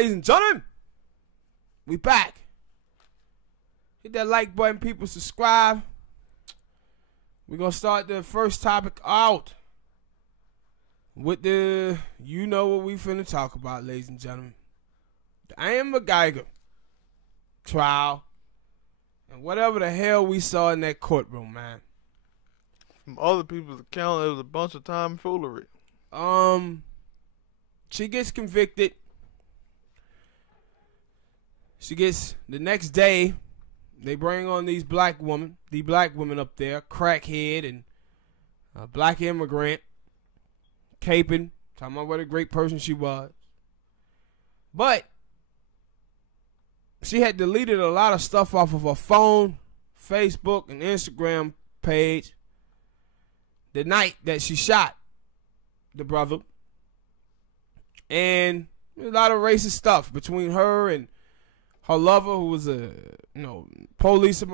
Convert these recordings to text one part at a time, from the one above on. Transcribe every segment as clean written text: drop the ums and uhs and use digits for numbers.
Ladies and gentlemen, we back. Hit that like button, people. Subscribe. We're going to start the first topic out with the, you know what we finna talk about, ladies and gentlemen. The Amber Geiger trial and whatever the hell we saw in that courtroom, man. From other people's account, it was a bunch of tomfoolery. She gets convicted. She gets, the next day, they bring on the black woman up there, crackhead and a black immigrant, caping, talking about what a great person she was. But she had deleted a lot of stuff off of her phone, Facebook, and Instagram page the night that she shot the brother. And a lot of racist stuff between her and her lover, who was a police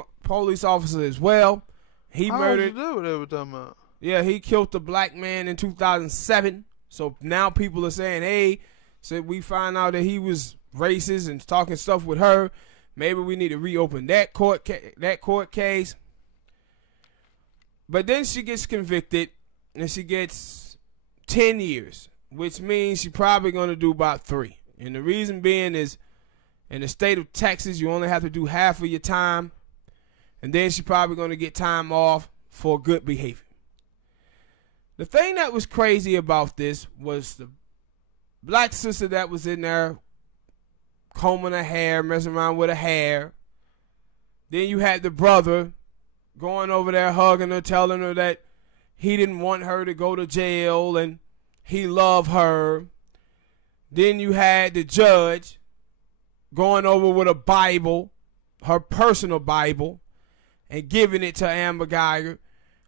officer as well. He murdered. How what they were talking about? Yeah, he killed a black man in 2007. So now people are saying, hey, said we find out that he was racist and talking stuff with her. Maybe we need to reopen that court case. But then she gets convicted and she gets 10 years, which means she's probably going to do about 3. And the reason being is, in the state of Texas, you only have to do half of your time. And then she's probably going to get time off for good behavior. The thing that was crazy about this was the black sister that was in there combing her hair, messing around with her hair. Then you had the brother going over there, hugging her, telling her that he didn't want her to go to jail and he loved her. Then you had the judge going over with a Bible, her personal Bible, and giving it to Amber Geiger,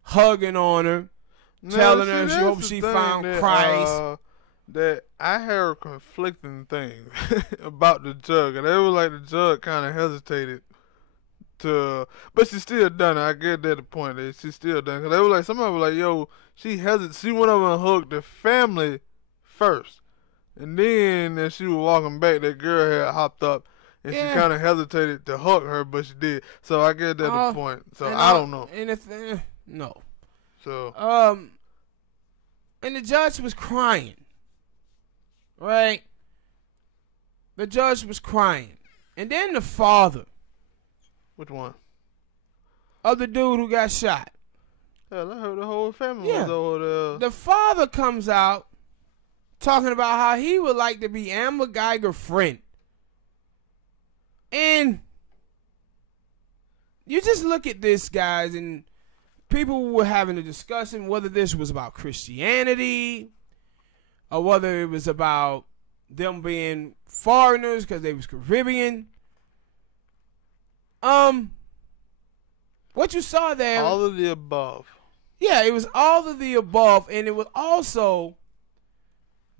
hugging on her, telling her she hopes she found Christ. That I heard conflicting things about the judge, and they were like the judge kind of hesitated to, but she still done it. I get that the point that she still done it. Cause they were like, somebody was like, yo, she went over and hugged the family first. And then as she was walking back, that girl had hopped up, and she kind of hesitated to hug her, but she did. So I get that the point. So I don't know. No. So and the judge was crying, right? The judge was crying, and then the father. Which one? Of the dude who got shot. Hell, I heard the whole family was over there. The father comes out talking about how he would like to be Amber Geiger's friend. And you just look at this, guys, and people were having a discussion whether this was about Christianity or whether it was about them being foreigners because they was Caribbean. What you saw there. All of the above. Yeah, it was all of the above, and it was also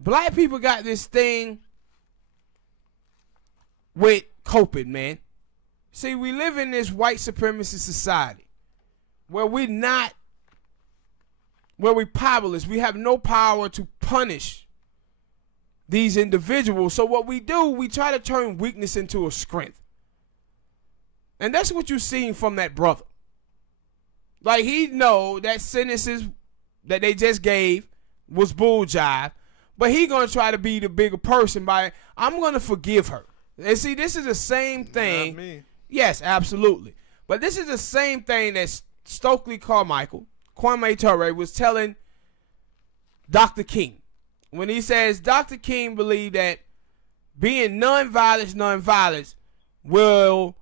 black people got this thing with coping, man. See, we live in this white supremacist society where we're powerless. We have no power to punish these individuals. So what we do, we try to turn weakness into a strength. And that's what you're seeing from that brother. Like, he know that sentences that they just gave was bull jive. But he going to try to be the bigger person by, I'm going to forgive her. And see, this is the same thing. Not me. Yes, absolutely. But this is the same thing that Stokely Carmichael, Kwame Ture, was telling Dr. King. When he says Dr. King believed that being nonviolence will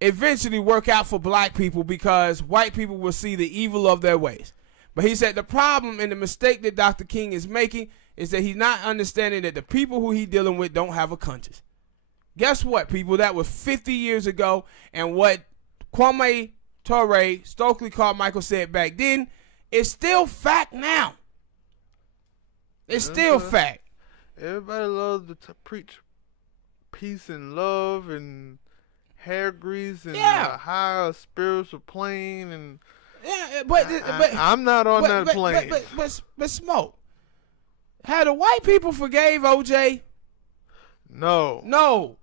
eventually work out for black people because white people will see the evil of their ways. But he said the problem and the mistake that Dr. King is making is that he's not understanding that the people who he's dealing with don't have a conscience. Guess what, people? That was 50 years ago, and what Kwame Ture, Stokely Carmichael said back then is still fact now. It's still fact. Everybody loves to preach peace and love and hair grease and a higher spiritual plane, and but I'm not on that plane. But Smoke, had the white people forgave OJ? No. No.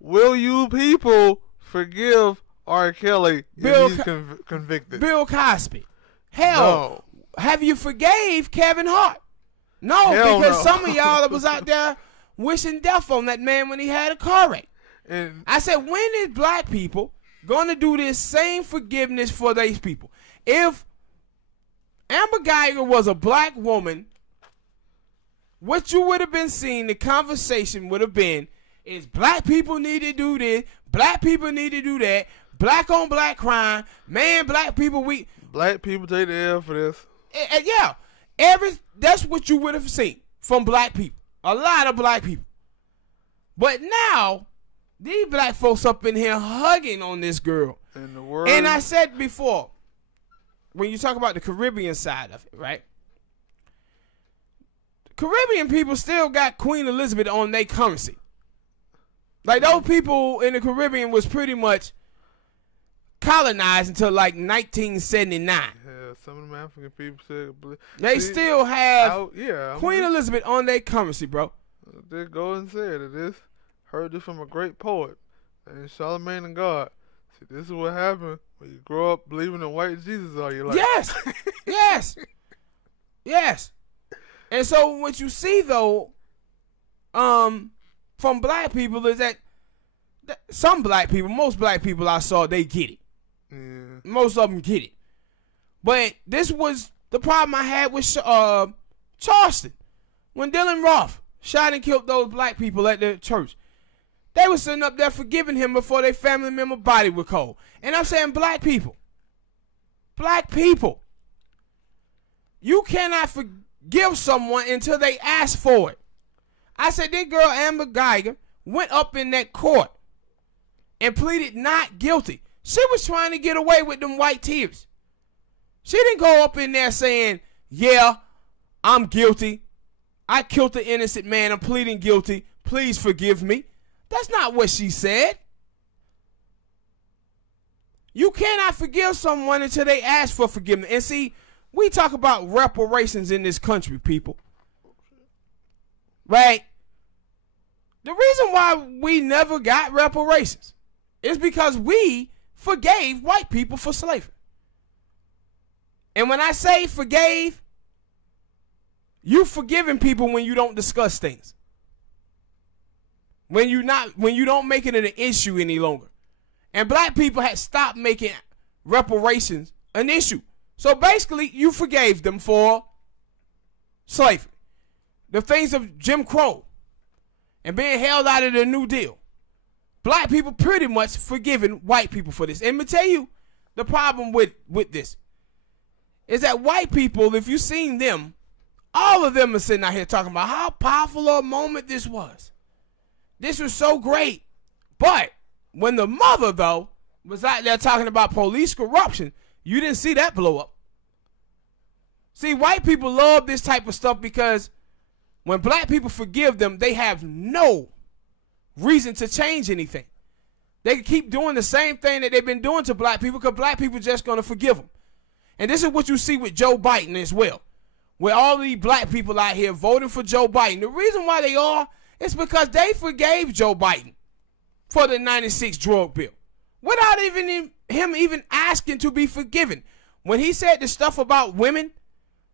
Will you people forgive R. Kelly if he's convicted? Bill Cosby. Hell, No. have you forgave Kevin Hart? No, Hell because no. some of y'all that was out there wishing death on that man when he had a car wreck. And I said, when is black people going to do this same forgiveness for these people? If Amber Geiger was a black woman, what you would have been seeing, the conversation would have been, is black people need to do this, black people need to do that, black on black crime, man, black people, black people take the L for this. Yeah, that's what you would have seen from black people. A lot of black people. But now, these black folks up in here hugging on this girl. And I said before, when you talk about the Caribbean side of it, right? Caribbean people still got Queen Elizabeth on their currency. Like, those people in the Caribbean was pretty much colonized until like 1979. Yeah, some of them African people said they still have Queen Elizabeth on their currency, bro. They go and said it is. Heard this from a great poet, and Charlemagne and God. See, this is what happened when you grow up believing in white Jesus all your life. Yes, yes, yes. And so what you see though, from black people is that some black people, most black people I saw, they get it. Yeah. Most of them get it. But this was the problem I had with Charleston. When Dylan Roth shot and killed those black people at the church, they were sitting up there forgiving him before their family member body was cold. And I'm saying black people, you cannot forgive someone until they ask for it. I said this girl Amber Geiger went up in that court and pleaded not guilty. She was trying to get away with them white tears. She didn't go up in there saying, yeah, I'm guilty. I killed the innocent man. I'm pleading guilty. Please forgive me. That's not what she said. You cannot forgive someone until they ask for forgiveness. And see, we talk about reparations in this country, people. Right? The reason why we never got reparations is because we forgave white people for slavery. And when I say forgave, you forgiving people when you don't discuss things. When you don't make it an issue any longer. And black people had stopped making reparations an issue. So basically, you forgave them for slavery. The things of Jim Crow and being held out of the New Deal. Black people pretty much forgiving white people for this. And I'm going to tell you the problem with this is that white people, if you've seen them, all of them are sitting out here talking about how powerful a moment this was. This was so great. But when the mother, though, was out there talking about police corruption, you didn't see that blow up. See, white people love this type of stuff because when black people forgive them, they have no reason to change anything. They can keep doing the same thing that they've been doing to black people because black people are just going to forgive them. And this is what you see with Joe Biden as well. Where all these black people out here voting for Joe Biden. The reason why they are is because they forgave Joe Biden for the 96 drug bill without him even asking to be forgiven. When he said the stuff about women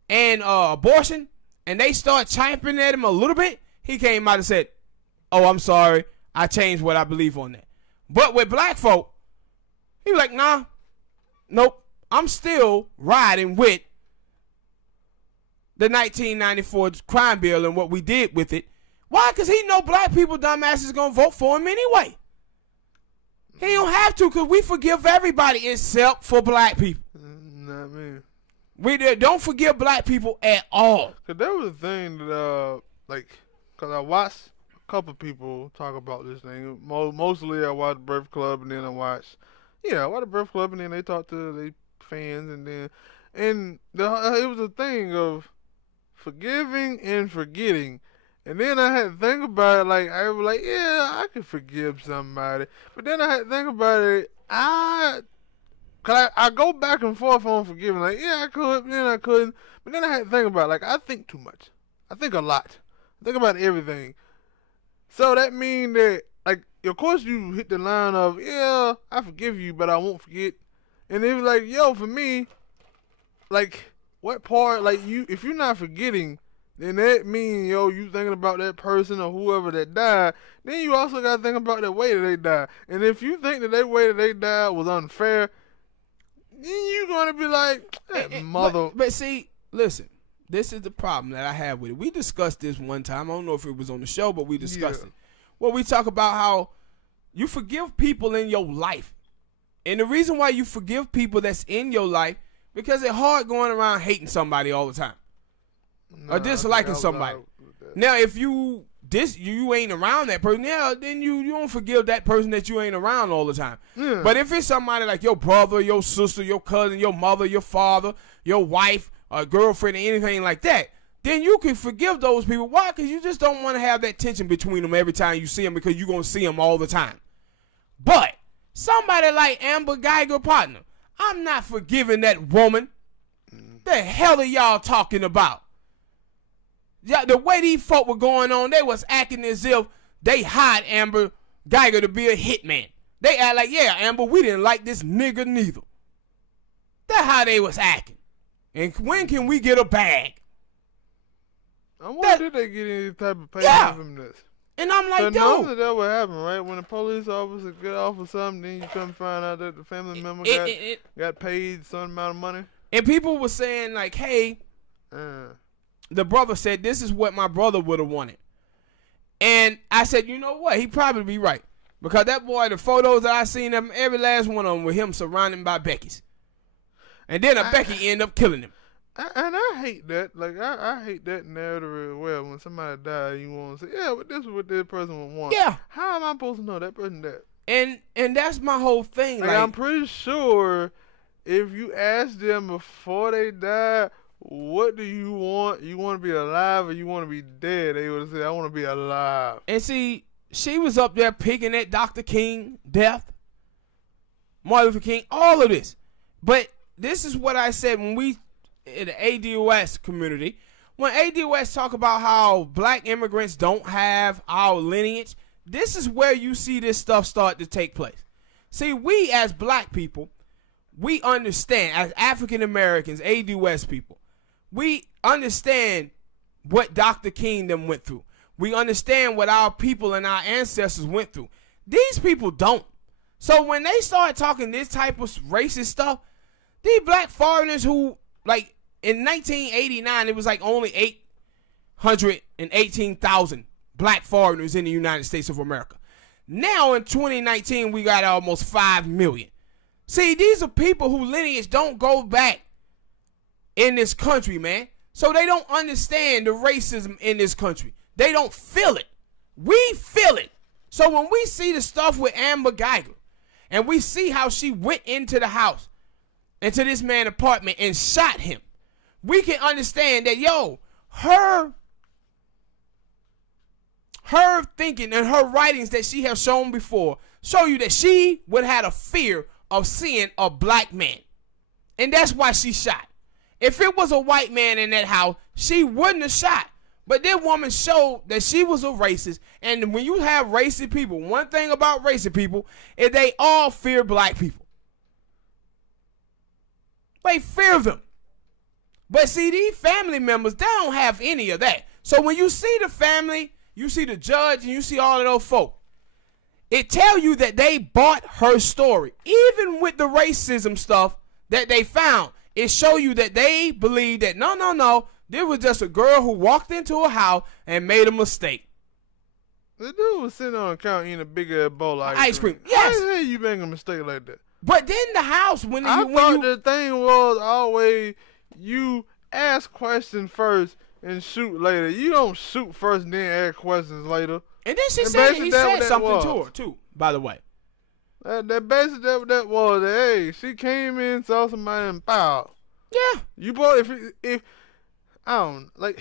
and abortion and they start chimping at him a little bit, he came out and said, oh, I'm sorry, I changed what I believe on that. But with black folk, he was like, nah, nope, I'm still riding with the 1994 crime bill and what we did with it. Why? Because he know black people, dumbasses, is going to vote for him anyway. He don't have to because we forgive everybody except for black people. Not me. We don't forgive black people at all. Because there was a thing that, because I watched a couple people talk about this thing. Mostly I watched Breakfast Club and then I watched the Breakfast Club and then they talked to the fans and it was a thing of forgiving and forgetting. And then I had to think about it, I was like, yeah, I could forgive somebody. But then I had to think about it, I go back and forth on forgiving. Like, yeah, I could, but then I couldn't. But then I had to think about it, I think too much. I think a lot. Think about everything. So that mean that, like, of course you hit the line of, yeah, I forgive you, but I won't forget. And it was like, yo, for me, like, what part, like, if you're not forgetting, then that mean, yo, you thinking about that person or whoever that died. Then you also got to think about the way that they died. And if you think that way that they died was unfair, then you going to be like, mother. But see, listen, this is the problem that I have with it. We discussed this one time. I don't know if it was on the show, but we discussed it. Well, we talk about how you forgive people in your life. And the reason why you forgive people that's in your life, because it's hard going around hating somebody all the time. Or disliking somebody. Now, if you ain't around that person, yeah, then you don't forgive that person that you ain't around all the time. Yeah. But if it's somebody like your brother, your sister, your cousin, your mother, your father, your wife, or girlfriend, or anything like that, then you can forgive those people. Why? Because you just don't want to have that tension between them every time you see them, because you're going to see them all the time. But somebody like Amber Geiger, partner, I'm not forgiving that woman. The hell are y'all talking about? Yeah, the way these folk were going on, they was acting as if they hired Amber Geiger to be a hitman. They act like, yeah, Amber, we didn't like this nigga neither. That's how they was acting. And when can we get a bag? I wonder did they get any type of payment from this? And I'm like, so that would happen, right? When a police officer get off of something, then you come find out that the family member got paid some amount of money. And people were saying like, hey, the brother said, this is what my brother would have wanted. And I said, you know what? He probably be right. Because that boy, the photos that I seen of him, every last one of them with him surrounded by Becky's. And then Becky ended up killing him. And I hate that. Like, I hate that narrative as well. When somebody died, you want to say, yeah, but this is what this person would want. Yeah. How am I supposed to know that person died? And that's my whole thing. Like, I'm pretty sure if you ask them before they died, what do you want? You want to be alive or you want to be dead? They would say, I want to be alive. And see, she was up there picking at Dr. King death, Martin Luther King, all of this. But this is what I said when we, in the ADOS community, when ADOS talk about how black immigrants don't have our lineage, this is where you see this stuff start to take place. See, we as black people, we understand, as African Americans, ADOS people, we understand what Dr. King them went through. We understand what our people and our ancestors went through. These people don't. So when they start talking this type of racist stuff, these black foreigners who, like, in 1989, it was like only 818,000 black foreigners in the United States of America. Now in 2019, we got almost 5 million. See, these are people whose lineage don't go back in this country, man. So they don't understand the racism in this country. They don't feel it. We feel it. So when we see the stuff with Amber Geiger, and we see how she went into the house, into this man's apartment and shot him, we can understand that, yo, her thinking and her writings that she has shown before show you that she would have a fear of seeing a black man. And that's why she shot. If it was a white man in that house, she wouldn't have shot. But that woman showed that she was a racist. And when you have racist people, one thing about racist people is they all fear black people. They fear them. But see, these family members, they don't have any of that. So when you see the family, you see the judge, and you see all of those folk, it tell you that they bought her story. Even with the racism stuff that they found, it show you that they believe that no, there was just a girl who walked into a house and made a mistake. The dude was sitting on the counter eating a big ass bowl of ice cream. Yes. How the hell you make a mistake like that? But then the house, when I thought the thing was always you ask questions first and shoot later. You don't shoot first and then ask questions later. And then he said something to her too, by the way. That basically what that was. Hey, she came in, saw somebody and pow. Yeah. You both, if I don't, like,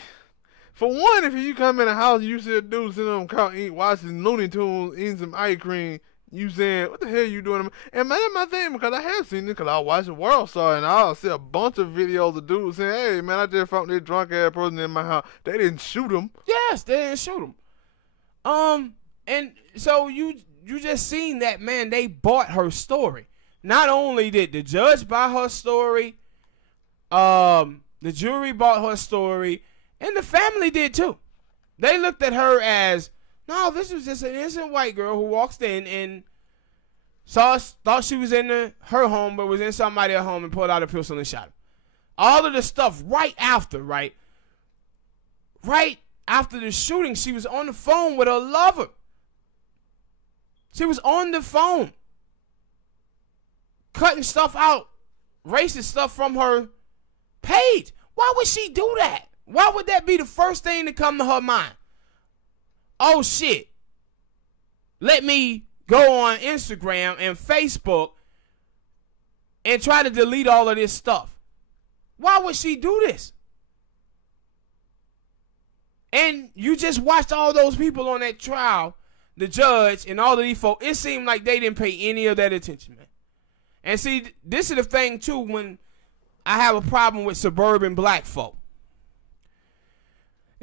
for one, if you come in the house and you see a dude sitting on the couch watching Looney Tunes, eating some ice cream, You saying, what the hell you doing? And man, that's my thing, because I have seen it, because I watch the World Star, and I'll see a bunch of videos of dudes saying, hey, man, I just found this drunk-ass person in my house. They didn't shoot him. Yes, they didn't shoot him. And so you just seen that, man, they bought her story. Not only did the judge buy her story, the jury bought her story, and the family did too. They looked at her as, no, this was just an innocent white girl who walked in and thought she was in her home, but was in somebody else's home and pulled out a pistol and shot him. All of the stuff right after, right after the shooting, she was on the phone with her lover. She was on the phone, cutting stuff out, racist stuff from her page. Why would she do that? Why would that be the first thing to come to her mind? Oh, shit. Let me go on Instagram and Facebook and try to delete all of this stuff. Why would she do this? And you just watched all those people on that trial, the judge and all of these folks. It seemed like they didn't pay any of that attention, man. And see, this is the thing, too, when I have a problem with suburban black folk.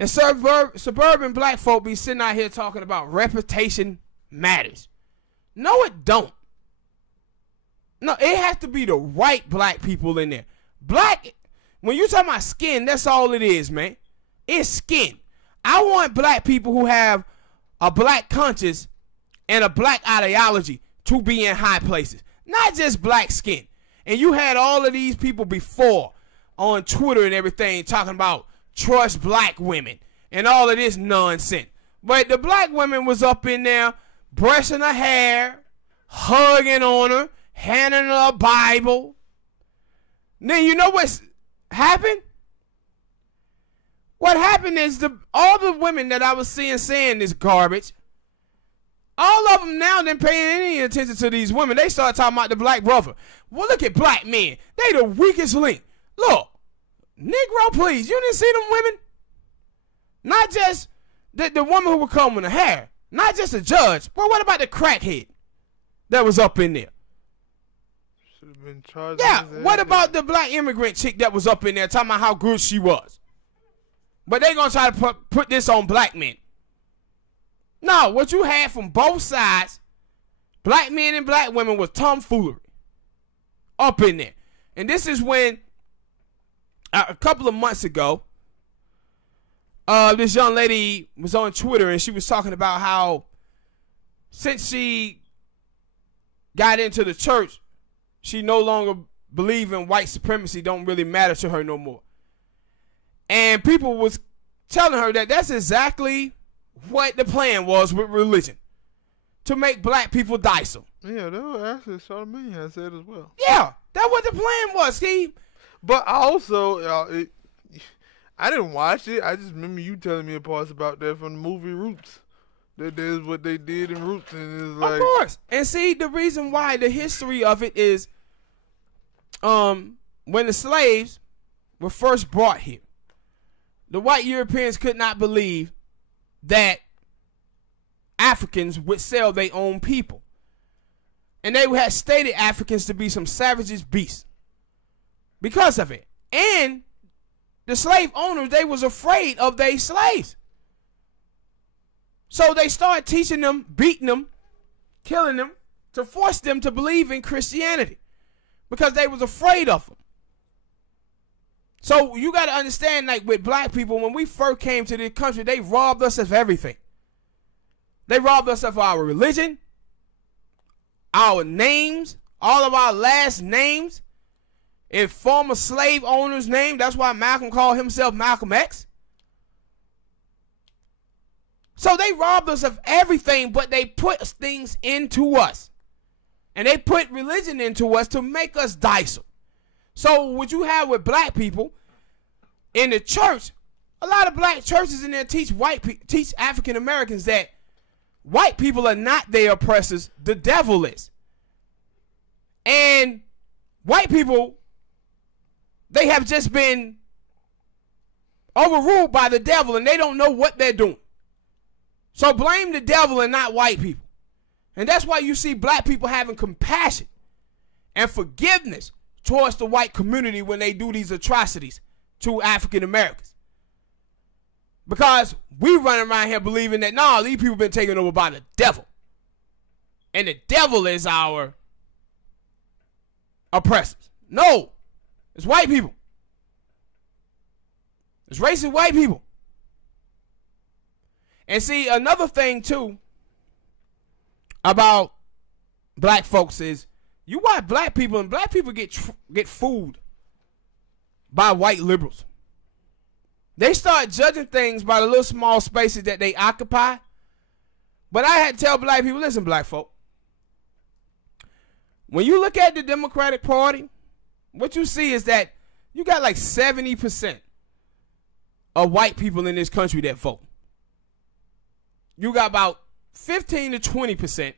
And suburban black folk be sitting out here talking about reputation matters. No, it don't. No, it has to be the right black people in there. Black, when you talk about skin, that's all it is, man. It's skin. I want black people who have a black conscience and a black ideology to be in high places. Not just black skin. And you had all of these people before on Twitter and everything talking about trust black women and all of this nonsense. But the black women was up in there brushing her hair, hugging on her, handing her a Bible. Then you know what's happened? What happened is all the women that I was seeing saying this garbage, all of them now didn't pay any attention to these women. They started talking about the black brother. Well, look at black men. They the weakest link. Look, Negro, please. You didn't see them women? Not just the woman who would come with her hair. Not just a judge. Well, what about the crackhead that was up in there? Should have been charged. Yeah, what about the black immigrant chick that was up in there talking about how good she was? But they going to try to put this on black men. No, what you had from both sides, black men and black women, was tomfoolery up in there. And this is when, a couple of months ago, this young lady was on Twitter and she was talking about how since she got into the church, she no longer believes in white supremacy, don't really matter to her no more. And people was telling her that that's exactly what the plan was with religion, to make black people docile. Yeah, that was actually Charlamagne had said as well. Yeah, that's what the plan was, Steve. But also, I didn't watch it. I just remember you telling me parts about that from the movie Roots. That is what they did in Roots, and it's like, of course. And see, the reason why, the history of it is, when the slaves were first brought here, the white Europeans could not believe that Africans would sell their own people. And they had stated Africans to be some savages beasts because of it. And the slave owners, they was afraid of their slaves. So they started teaching them, beating them, killing them, to force them to believe in Christianity because they was afraid of them. So you got to understand, like with black people, when we first came to this country, they robbed us of everything. They robbed us of our religion, our names, all of our last names. If former slave owners' name, that's why Malcolm called himself Malcolm X. So they robbed us of everything, but they put things into us. And they put religion into us to make us docile. So what you have with black people in the church, a lot of black churches in there teach African Americans that white people are not their oppressors, the devil is. And white people, they have just been overruled by the devil and they don't know what they're doing. So blame the devil and not white people. And that's why you see black people having compassion and forgiveness towards the white community when they do these atrocities to African Americans. Because we run around here believing that, no, these people been taken over by the devil. And the devil is our oppressors. No, it's white people. It's racist white people. And see, another thing too about black folks is you watch black people and black people get fooled by white liberals. They start judging things by the little small spaces that they occupy. But I had to tell black people, listen, black folk, when you look at the Democratic Party, what you see is that you got like 70% of white people in this country that vote. You got about 15 to 20%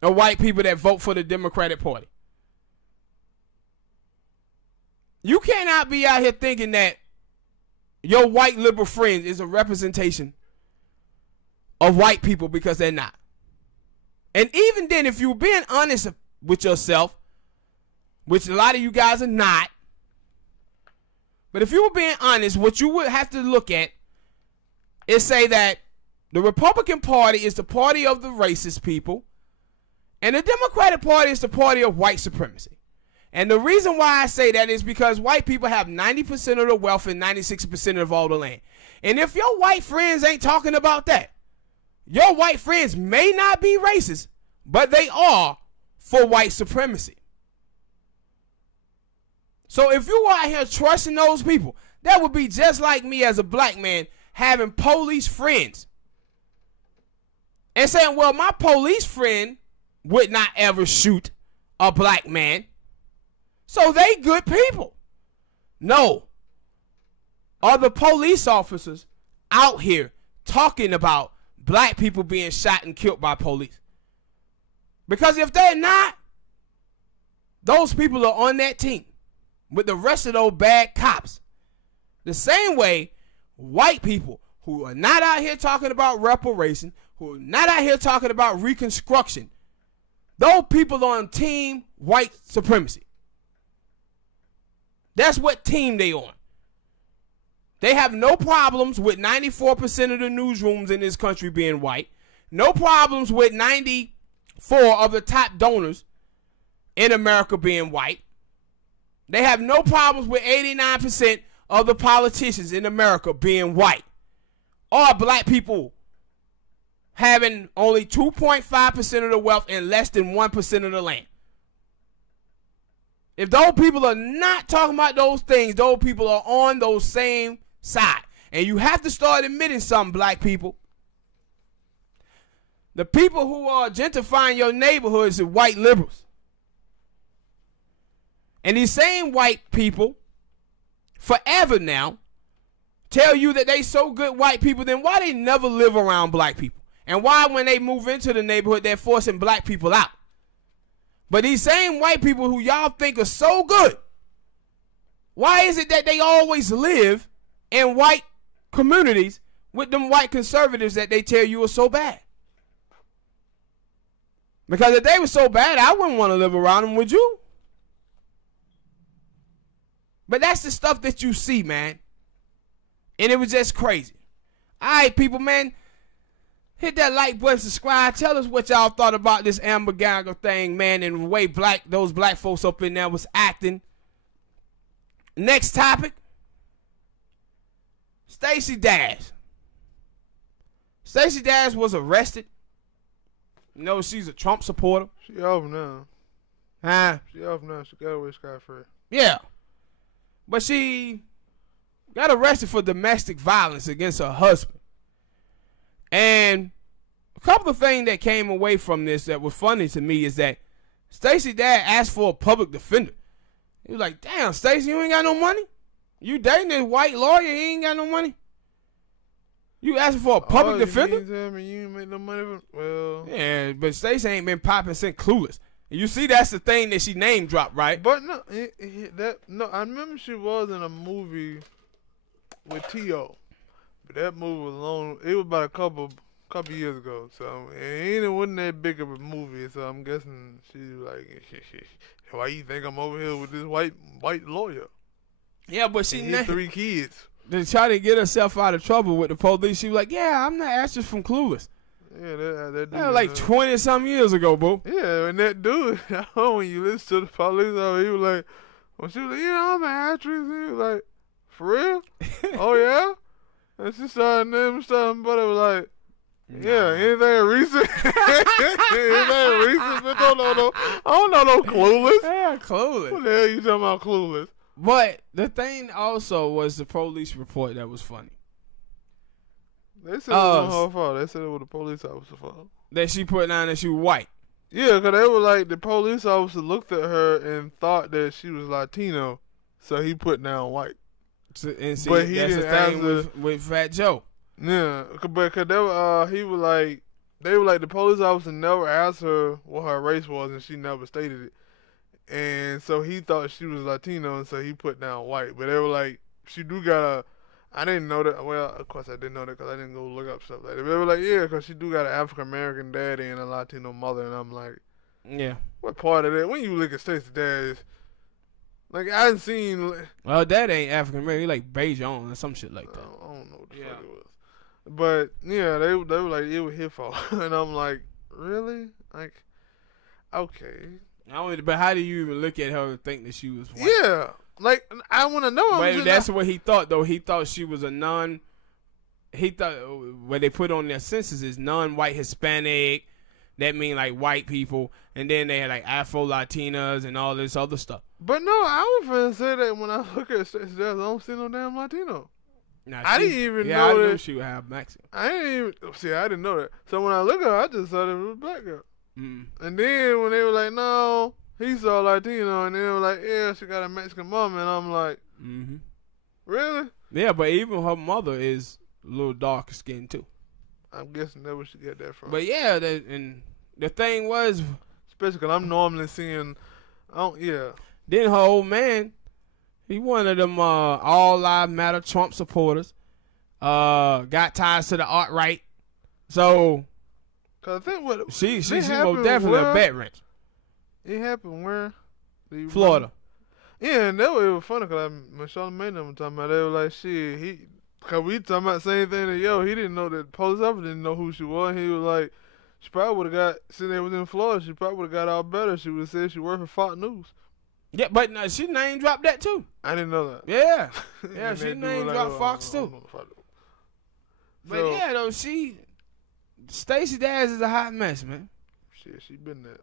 of white people that vote for the Democratic Party. You cannot be out here thinking that your white liberal friends is a representation of white people, because they're not. And even then, if you're being honest with yourself, which a lot of you guys are not, but if you were being honest, what you would have to look at is say that the Republican Party is the party of the racist people, and the Democratic Party is the party of white supremacy. And the reason why I say that is because white people have 90% of the wealth and 96% of all the land. And if your white friends ain't talking about that, your white friends may not be racist, but they are for white supremacy. So if you are out here trusting those people, that would be just like me as a black man having police friends and saying, well, my police friend would not ever shoot a black man, so they good people. No. Are the police officers out here talking about black people being shot and killed by police? Because if they're not, those people are on that team with the rest of those bad cops. The same way white people who are not out here talking about reparation, who are not out here talking about reconstruction, those people are on team white supremacy. That's what team they on. They have no problems with 94% of the newsrooms in this country being white. No problems with 94 of the top donors in America being white. They have no problems with 89% of the politicians in America being white. Or black people having only 2.5% of the wealth and less than 1% of the land. If those people are not talking about those things, those people are on those same side. And you have to start admitting something, black people. The people who are gentrifying your neighborhoods are white liberals. And these same white people, forever now, tell you that they so good white people, then why they never live around black people? And why when they move into the neighborhood, they're forcing black people out? But these same white people who y'all think are so good, why is it that they always live in white communities with them white conservatives that they tell you are so bad? Because if they were so bad, I wouldn't want to live around them, would you? But that's the stuff that you see, man. And it was just crazy. All right, people, man. Hit that like button, subscribe. Tell us what y'all thought about this Amber Geiger thing, man, and the way those black folks up in there was acting. Next topic. Stacy Haddish. Stacy Haddish was arrested. You know, she's a Trump supporter. She off now. Huh? She off now. She got away scot-free. Yeah. But she got arrested for domestic violence against her husband. And a couple of things that came away from this that was funny to me is that Stacy Haddish asked for a public defender. He was like, damn, Stacy, you ain't got no money? You dating this white lawyer, he ain't got no money? You asking for a public defender? You tell me you ain't make no money? Well, yeah, but Stacy ain't been popping since Clueless. You see, that's the thing that she name dropped, right? But no, I remember she was in a movie with T.O. But that movie was long. It was about a couple a couple years ago. So and it wasn't that big of a movie. So I'm guessing she was like, why you think I'm over here with this white lawyer? Yeah, but she had 3 kids. To try to get herself out of trouble with the police, she was like, "Yeah, I'm the actress from Clueless." Yeah, that dude. Like 20-some years ago, boo. Yeah, and that dude, when you listen to the police, he was like, when she was like, "Yeah, I'm an actress," he was like, "For real? Oh yeah?" And she started naming stuff, but it was like, "Yeah, anything recent? Anything recent? But I don't know no Clueless." Yeah, Clueless. What the hell you talking about, Clueless? But the thing also was the police report that was funny. They said it was her fault. They said it was the police officer's fault. That she put down that she was white. Yeah, because they were like, the police officer looked at her and thought that she was Latino, so he put down white. And see, but he that's didn't the thing with Fat Joe. Yeah, but cause he was like, they were like, the police officer never asked her what her race was, and she never stated it. And so he thought she was Latino, and so he put down white. But they were like, she do got a, I didn't know that. Well, of course I didn't know that because I didn't go look up stuff like that. But they were like, yeah, because she do got an African-American daddy and a Latino mother. And I'm like, yeah. What part of that? When you look at Stacy's dad, like, I hadn't seen. Well, dad ain't African-American. He like Beijing or some shit like that. I don't know what the fuck it was. But, yeah, they were like, it was his fault. And I'm like, really? Like, okay. But how do you even look at her and think that she was white? Yeah. Like, I want to know. But that's what he thought, though. He thought she was he thought what they put on their census is non-white Hispanic. That mean like white people. And then they had like Afro-Latinas and all this other stuff. But no, I was going to say that when I look at Stacy Dash, I don't see no damn Latino. Nah, I didn't even know I that. knew she would have Mexican. I didn't know that. So when I look at her, I just thought it was a black girl. Mm. And then when they were like, no, he's all Latino, and then they were like, yeah, she got a Mexican mom, and I'm like, really? Yeah, but even her mother is a little darker skinned too. I'm guessing that's where she get that from. But yeah, and the thing was, especially because I'm normally seeing, Then her old man, he one of them all lives matter Trump supporters. Got ties to the alt-right, so. Cause I think what she most definitely a bat wrench. It happened where? Florida. Yeah, and that was funny because Michelle made them talking about. They were like, shit, cause we talking about the same thing that he didn't know that the police officer didn't know who she was. And he was like, she probably would have got, since they was in Florida, she probably would have got out better. She would have said she worked for Fox News. Yeah, but no, she name dropped that too. I didn't know that. Yeah, yeah, she name dropped Fox too. But yeah, though Stacy Dash is a hot mess, man. Shit, she been there.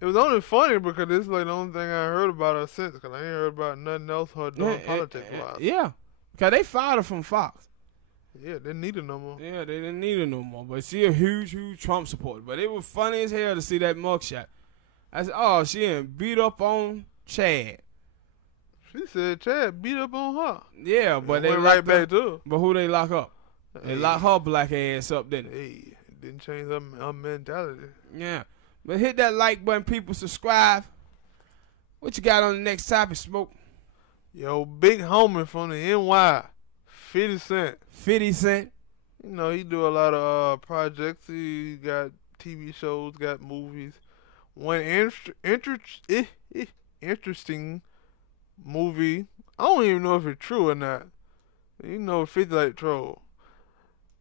It was only funny because this is like the only thing I heard about her since. Because I ain't heard about nothing else her doing politics-wise. Yeah, because they fired her from Fox. Yeah, they didn't need her no more. Yeah, they didn't need her no more. But she a huge Trump supporter. But it was funny as hell to see that mugshot. I said, oh, she ain't beat up on Chad. She said Chad beat up on her. Yeah, but they went right back to her. But who they lock up? They lock her black ass up, didn't it? Hey, it didn't change her mentality. Yeah. But hit that like button, people. Subscribe. What you got on the next topic, Smoke? Yo, big homie from the NY, 50 Cent. 50 Cent. You know, he do a lot of projects. He got TV shows, got movies. One interesting movie. I don't even know if it's true or not. You know, 50 like troll.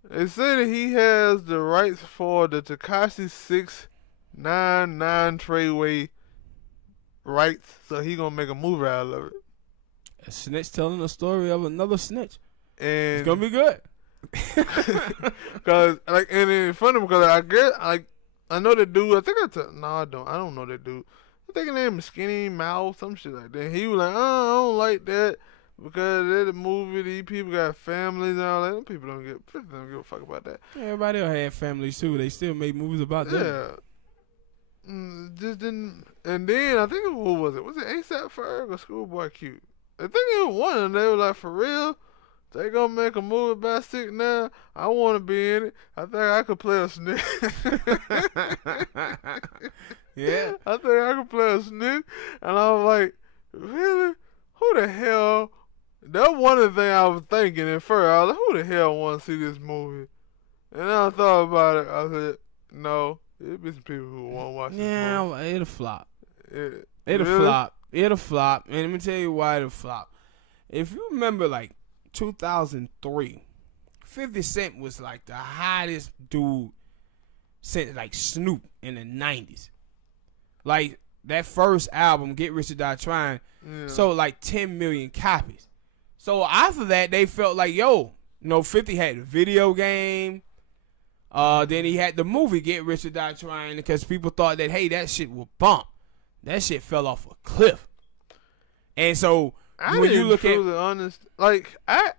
They say that he has the rights for the Tekashi 699 Treyway rights, so he gonna make a movie out of it. A snitch telling the story of another snitch. And it's gonna be good. Cause and it's funny because I know that dude. I don't know that dude. I think his name is Skinny Mouse, some shit like that. He was like, I don't like that. Because they're the movie, these people got families and all that. Them people don't give a fuck about that. Everybody else had families too. They still make movies about them. Yeah. Just didn't. And then I think what was it? Was it ASAP Ferg or Schoolboy Q? I think it was one. And they were like, for real? They gonna make a movie about 6ix9ine? I want to be in it. I think I could play a snitch. Yeah. I think I could play a snitch. And I was like, really? Who the hell? That one of the things I was thinking at first. I was like, who the hell want to see this movie? And then I thought about it. I said, no, there'll be some people who won't watch this movie. Yeah, it'll flop. It'll Really? flop. It'll flop. And let me tell you why it'll flop. If you remember, like, 2003, 50 Cent was, like, the hottest dude since, like, Snoop in the 90s. Like, that first album, Get Rich or Die Trying, sold, like, 10 million copies. So, after that, they felt like, yo, 50 had a video game. Then he had the movie Get Rich or Die Trying because people thought that, hey, that shit will bump. That shit fell off a cliff. And so when you look at honest, like I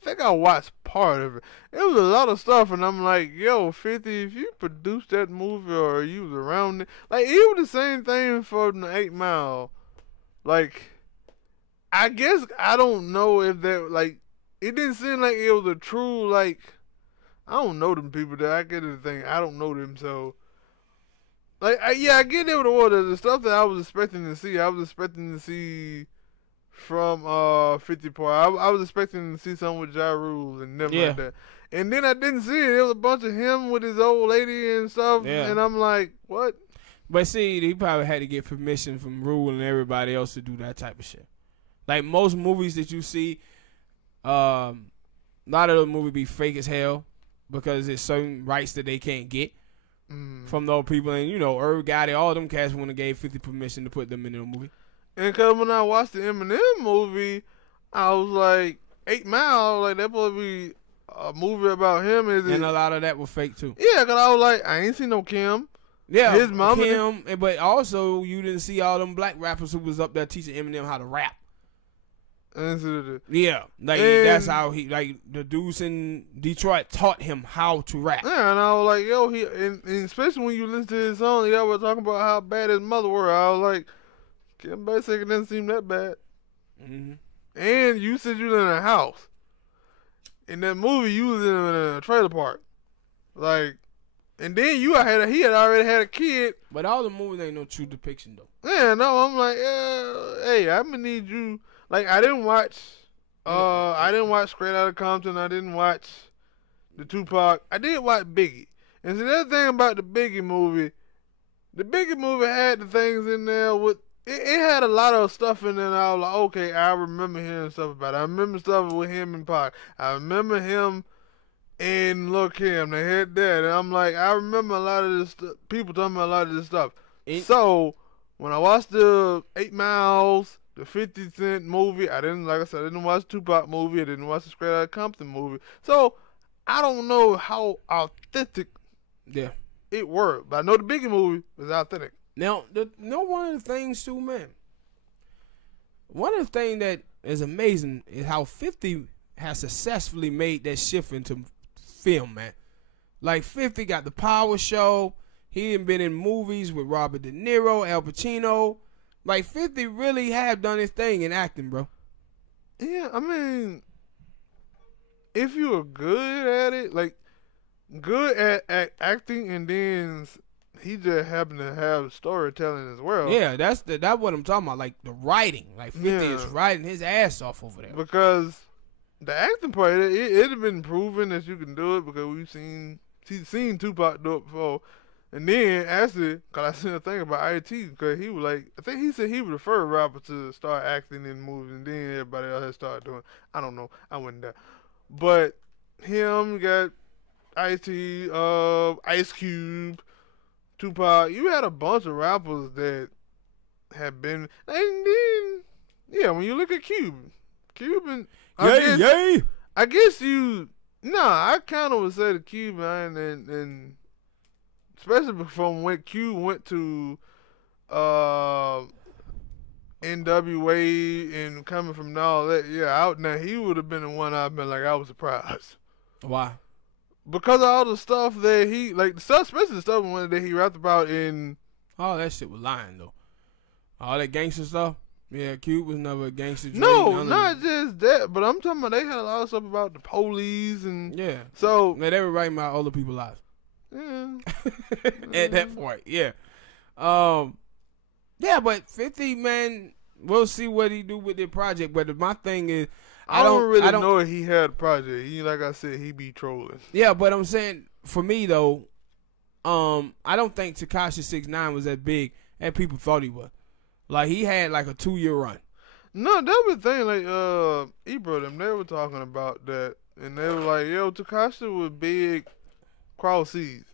think I watched part of it. It was a lot of stuff, and I'm like, yo, 50, if you produced that movie or you was around it, like it was the same thing for the 8 Mile. Like, I guess I don't know if that like it didn't seem like it was a true like. I don't know them people that I get the thing. I don't know them, so. Like, I get it with the order. The stuff that I was expecting to see, I was expecting to see from 50 Part. I was expecting to see something with Ja Rule and them like that. And then I didn't see it. It was a bunch of him with his old lady and stuff. Yeah. And I'm like, what? But see, he probably had to get permission from Rule and everybody else to do that type of shit. Like, most movies that you see, a lot of the movies be fake as hell because there's certain rights that they can't get. From those people, and Irv Gotti, all them cats wouldn't have gave 50 permission to put them in the movie. And cause when I watched the Eminem movie, I was like, 8 Mile, like that probably be a movie about him. And a lot of that was fake too. Yeah, cause I was like, I ain't seen no Kim. Yeah, his mama. Kim, but also you didn't see all them black rappers who was up there teaching Eminem how to rap. Yeah, like that's how he like the dudes in Detroit taught him how to rap. Yeah, and I was like, yo, and especially when you listen to his song, y'all were talking about how bad his mother were. I was like, Kim Basic didn't seem that bad. Mm-hmm. And you said you was in a house. In that movie, you was in a trailer park, like, and then he had already had a kid. But all the movies ain't no true depiction though. Yeah, no, I'm like, hey, I'm gonna need you. Like, I didn't watch Straight Outta Compton. I didn't watch the Tupac. I did watch Biggie. And see, the other thing about the Biggie movie had the things in there with, it had a lot of stuff in there, and I was like, okay, I remember hearing stuff about it. I remember stuff with him and Pac. I remember him and Lil' Kim. They had that. And I'm like, I remember a lot of this stuff. People talking about a lot of this stuff. So, when I watched the 8 Miles, the 50 Cent movie, I didn't watch the Tupac movie. I didn't watch the Straight Outta Compton movie. So, I don't know how authentic it worked. But I know the Biggie movie was authentic. Now, one of the things too, man. One of the things that is amazing is how 50 has successfully made that shift into film, man. Like, 50 got the Power Show. He had been in movies with Robert De Niro, Al Pacino. Like, 50 really have done his thing in acting, bro. Yeah, I mean, if you are good at it, like, good at acting, and then he just happened to have storytelling as well. Yeah, that's what I'm talking about. Like, the writing. Like, 50 is writing his ass off over there. Because the acting part, it had been proven that you can do it because we've seen Tupac do it before. And then, actually, because I seen a thing about IT, because he was like, I think he said he was the first rapper to start acting in movies, and then everybody else had started doing it. I don't know. I wasn't there. But him, got IT, Ice Cube, Tupac. You had a bunch of rappers that have been, and then, when you look at Cube and, I guess I kind of would say the Cube, man, and especially from when Q went to NWA and coming from all that, now he would have been the one I've been like, I was surprised. Why? Because of all the stuff that he, like, especially the stuff that he rapped about in. All that shit was lying, though. All that gangster stuff. Yeah, Cube was never a gangster. No, not just that, but I'm talking about they had a lot of stuff about the police and. Yeah. So. They were writing about other people's lives. Yeah. At that point, yeah. But 50, man, we'll see what he do with the project. But my thing is, I don't really know if he had a project. He, like I said, he be trolling. Yeah, but I'm saying for me though, I don't think Tekashi 6ix9ine was as big as people thought he was. Like he had like a 2-year run. No, that was the thing. Like Ebro them, they were talking about that, and they were like, "Yo, Tekashi was big cross seas.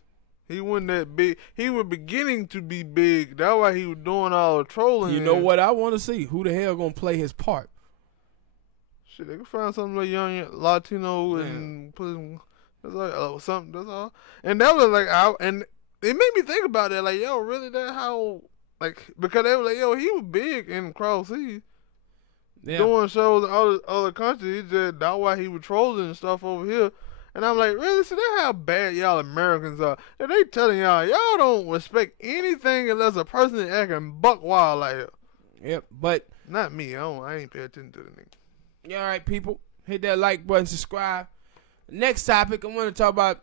He wasn't that big. He was beginning to be big. That's why he was doing all the trolling." You know what I want to see? Who the hell gonna play his part? Shit, they could find something like young Latino and put him. That's like something. That's all. And that was like, and it made me think about that. Like, yo, really? That how? Like, because they were like, yo, he was big in cross seas. Yeah. Doing shows in other countries. That's why he was trolling and stuff over here. And I'm like, really? So that's how bad y'all Americans are. And they telling y'all don't respect anything unless a person is acting buck wild like that. Yep, but not me. I ain't pay attention to the nigga. Yeah, all right, people. Hit that like button, subscribe. Next topic, I want to talk about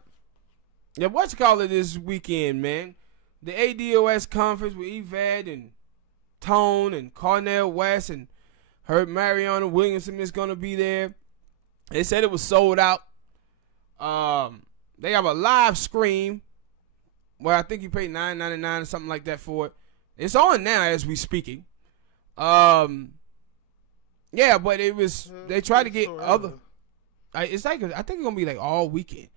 what's it called this weekend, man. The ADOS conference with Evad and Tone and Cornell West, and heard Mariana Williamson is gonna be there. They said it was sold out. They have a live stream where I think you pay $9.99 or something like that for it. It's on now as we speaking. Yeah, but it was they tried to get other. It's like I think it's gonna be like all weekend.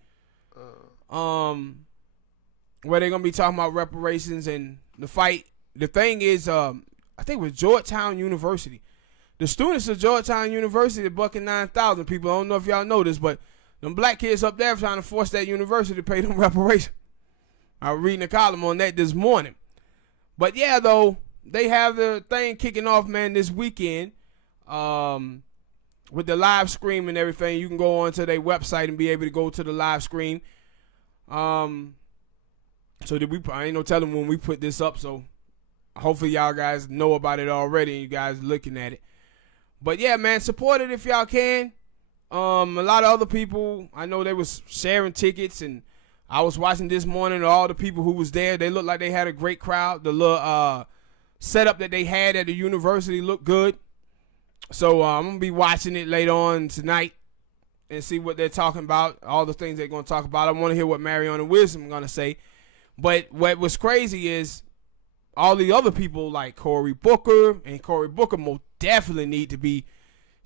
Where they're gonna be talking about reparations and the fight. The thing is, I think it was Georgetown University. The students of Georgetown University are bucking 9,000 people. I don't know if y'all know this, but them black kids up there trying to force that university to pay them reparations. I was reading a column on that this morning. But yeah, though, they have the thing kicking off, man, this weekend. With the live stream and everything. You can go onto their website and be able to go to the live stream. So that I ain't no telling when we put this up, so hopefully y'all guys know about it already and you guys looking at it. But yeah, man, support it if y'all can. A lot of other people, I know they was sharing tickets, and I was watching this morning all the people who was there. They looked like they had a great crowd. The little setup that they had at the university looked good. So I'm going to be watching it later on tonight and see what they're talking about, all the things they're going to talk about. I want to hear what Mariana Wisdom is going to say. But what was crazy is all the other people like Cory Booker, and Cory Booker most definitely need to be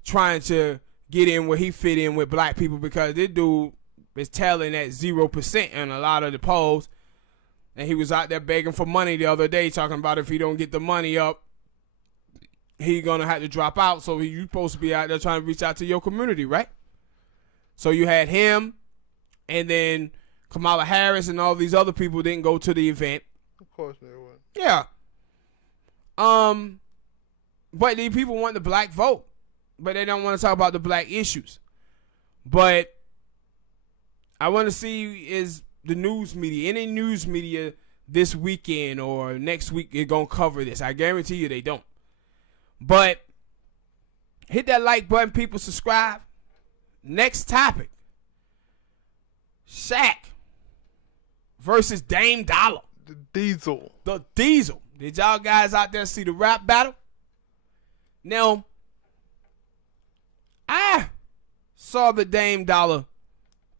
trying to get in where he fit in with black people, because this dude is telling at 0% in a lot of the polls. And he was out there begging for money the other day, talking about if he don't get the money up, he gonna have to drop out. So you supposed to be out there trying to reach out to your community, right? So you had him, and then Kamala Harris and all these other people didn't go to the event. Of course they would. Yeah. But these people want the black vote, but they don't want to talk about the black issues. But I want to see is the news media, any news media this weekend or next week, is gonna cover this. I guarantee you they don't. But hit that like button, people. Subscribe. Next topic. Shaq versus Dame Dollar. The Diesel. The Diesel. Did y'all guys out there see the rap battle? Now, I saw the Dame Dollar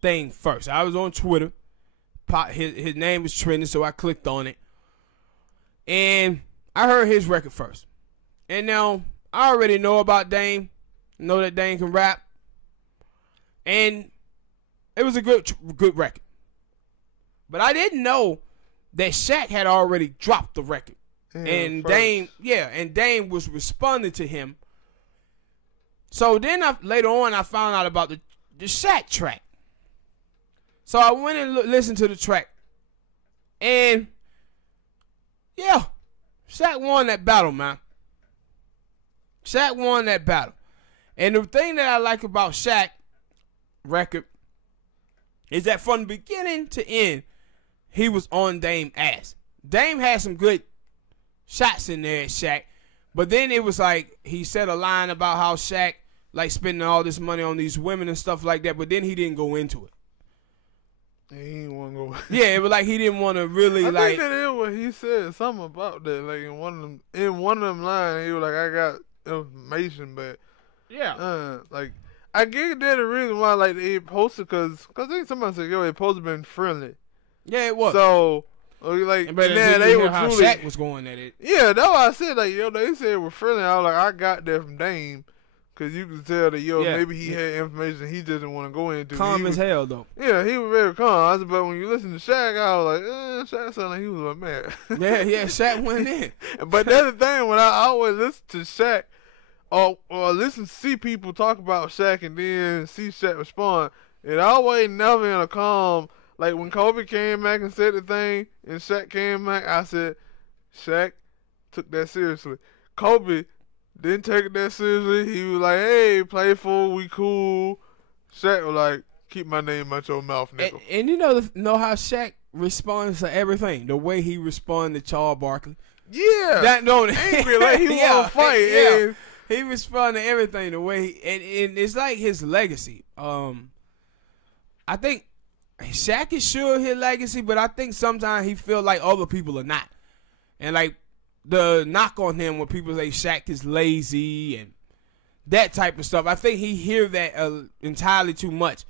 thing first. I was on Twitter. His name was trending, so I clicked on it. And I heard his record first. And now, I already know about Dame. Know that Dame can rap. And it was a good record. But I didn't know that Shaq had already dropped the record. And Dame, and Dame was responding to him. So then later on, I found out about the Shaq track. So I went and listened to the track. And, yeah, Shaq won that battle, man. Shaq won that battle. And the thing that I like about Shaq record is that from the beginning to end, he was on Dame ass. Dame had some good shots in there at Shaq, but then it was like he said a line about how Shaq like spending all this money on these women and stuff like that, but then he didn't go into it. He didn't want to go. Yeah, it was like he didn't want to really I think that is what he said. Something about that, like in one of them lines, he was like, "I got information, but yeah, like I get that the reason why like they posted because I think somebody said yo, it supposed to been friendly. Yeah, it was. So like but then they were how truly. Shaq was going at it. Yeah, that's why I said like yo, they said it was friendly. I was like I got that from Dane. Cause you can tell that maybe he had information he just didn't want to go into. Calm as hell though. Yeah, he was very calm. I said, but when you listen to Shaq, I was like, Shaq sounded like he was a mad. yeah, Shaq went in. But that's the thing when I always listen to Shaq, or see people talk about Shaq and then see Shaq respond. It always never in a calm. Like when Kobe came back and said the thing, and Shaq came back, I said, Shaq took that seriously. Kobe didn't take it that seriously. He was like, hey, playful, we cool. Shaq was like, keep my name out your mouth, nigga. And you know how Shaq responds to everything. The way he responded to Charles Barkley. Yeah. That don't angry, like he want to fight. Yeah. And he responded to everything the way and it's like his legacy. I think Shaq is sure his legacy, but I think sometimes he feel like other people are not. And like the knock on him when people say Shaq is lazy and that type of stuff, I think he hear that entirely too much.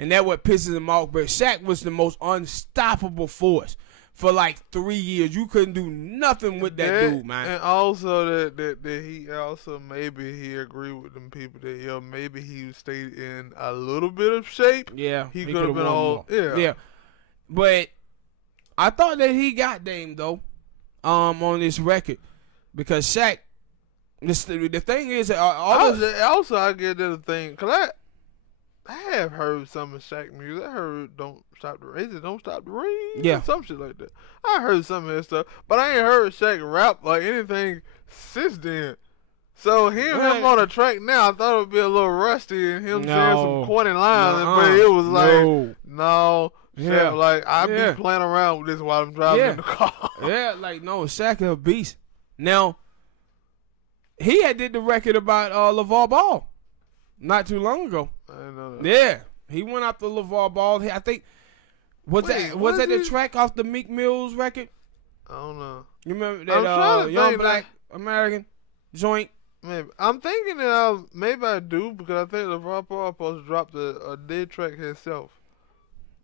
And that's what pisses him off. But Shaq was the most unstoppable force for like 3 years. You couldn't do nothing with that dude, man. And also that he also maybe he agreed with them people that maybe he stayed in a little bit of shape. Yeah, he could have been all yeah. But I thought that he got Dame though, on this record because Shaq. The thing is, also I get the thing because I have heard some of Shaq music. I heard "Don't Stop the Rain," "Don't Stop the Rain," yeah, some shit like that. I heard some of his stuff, but I ain't heard Shaq rap like anything since then. So him on a track now, I thought it would be a little rusty and him saying some corny lines, but it was like no. Shaq, like I be playing around with this while I'm driving in the car. Yeah, like no, Shaq is a beast. Now he had did the record about LeVar Ball not too long ago. I didn't know that. Yeah, he went after LeVar Ball. I think was that the track off the Meek Mill's record? I don't know. You remember that Young Black American joint? Maybe I'm thinking that maybe I do because I think LeVar Ball supposed to drop a dead track himself.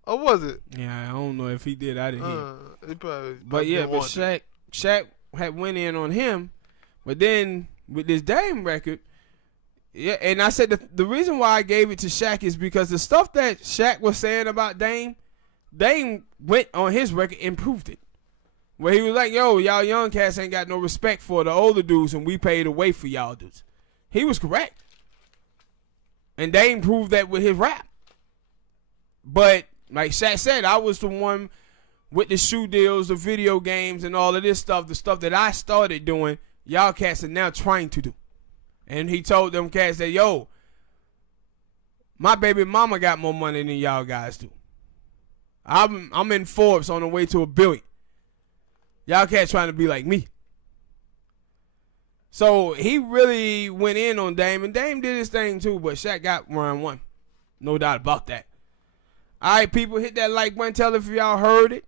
Or was it? Yeah, I don't know if he did. I didn't hear. He probably. But yeah, but Shaq had went in on him, but then with this Dame record, yeah, and I said the reason why I gave it to Shaq is because the stuff that Shaq was saying about Dame went on his record and proved it. Where he was like, yo, y'all young cats ain't got no respect for the older dudes and we paid away for y'all dudes. He was correct. And Dame proved that with his rap. But like Shaq said, I was the one with the shoe deals, the video games, and all of this stuff, the stuff that I started doing, y'all cats are now trying to do. And he told them cats that, yo, my baby mama got more money than y'all guys do. I'm in Forbes on the way to $1 billion. Y'all cats trying to be like me. So he really went in on Dame, and Dame did his thing too, but Shaq got round one. No doubt about that. All right, people, hit that like button. Tell if y'all heard it.